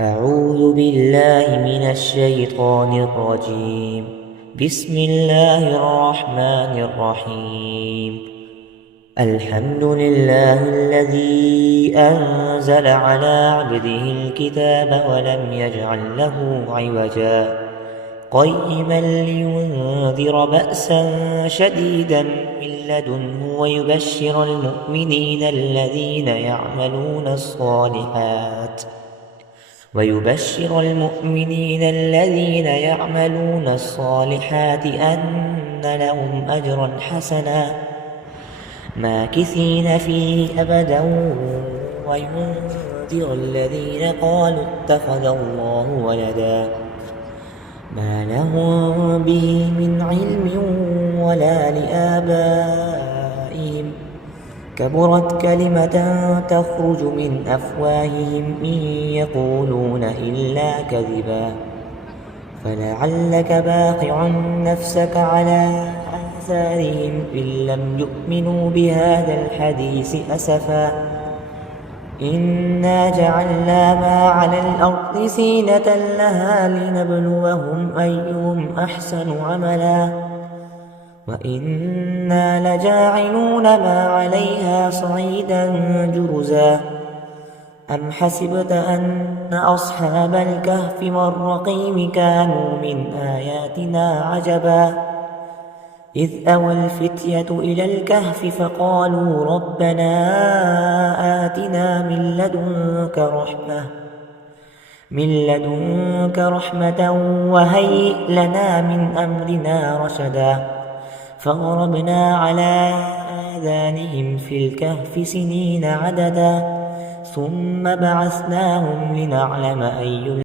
أعوذ بالله من الشيطان الرجيم. بسم الله الرحمن الرحيم. الحمد لله الذي أنزل على عبده الكتاب ولم يجعل له عوجا قيما لينذر بأسا شديدا من لدنه ويبشر المؤمنين الذين يعملون الصالحات أن لهم أجرا حسنا ماكثين فيه أبدا وينذر الذين قالوا اتخذ الله ولدا ما لهم به من علم ولا لآبائهم كبرت كلمة تخرج من أفواههم إن يقولون إلا كذبا فلعلك باقع نفسك على آثارهم إن لم يؤمنوا بهذا الحديث أسفا إنا جعلنا ما على الأرض زينة لها لنبلوهم أيهم أحسن عملا وإنا لجاعلون ما عليها صعيدا جرزا أم حسبت أن أصحاب الكهف والرقيم كانوا من آياتنا عجبا إذ أوى الفتية إلى الكهف فقالوا ربنا آتنا من لدنك رحمة وهيئ لنا من أمرنا رشدا فضربنا على آذانهم في الكهف سنين عددا ثم بعثناهم لنعلم أي